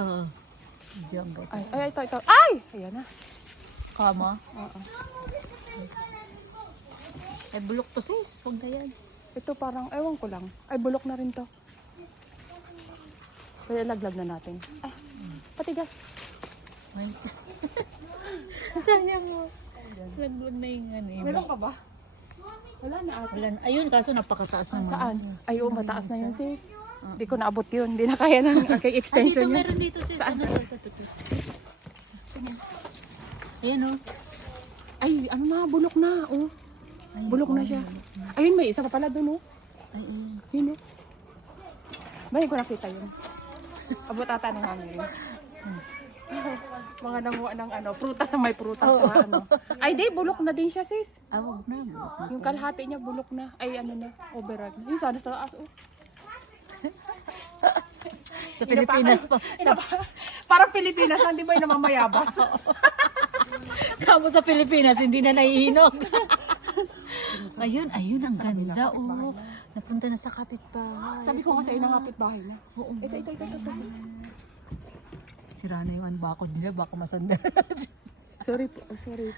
Oo. Diyan ba? Ay, ito. Ay! Ayan na. Kama? Oo. Ay, bulok to sis. Huwag na yan. Ito parang, ewan ko lang. Ay, bulok na rin to. Kaya laglag na natin. Ay, patigas. Ay. Sayang mo. Laglag na yung ano. Meron pa ba? Wala na ata. Wala na. Ayun, kaso napakataas naman. Saan? Ay, oo, mataas na yun, sis. Hindi ko naabot yun. Hindi na kaya ng aking extension dito, yun. meron dito sis. Saan? Ano? Ayan o. Ay, ano na, bulok na. Oh. Bulok na siya. Ayun, may isa pa pala dun, oh. Ay, Yun, oh. Bayan ko nakita yun. Abot ata ng hangin. Mga nanguha ng ano, prutas na may prutas sa ano. Ay, di, bulok na din siya, sis. Huwag na. Bulok na. Yung kalahati niya, bulok na. Ay, ano na, override na. Yung sana sa taas, oh. Sa Pilipinas pa. Parang Pilipinas, hindi ba yung namamayabas? Kamo sa Pilipinas, hindi na naihinog. Ayun, ang ganda. Oh. Napunta na sa kapitbahay. Sabi ko nga sa inang kapitbahay na. Oo. Ito. Sira na yung bakod nila, baka masanda. Sorry po, sorry.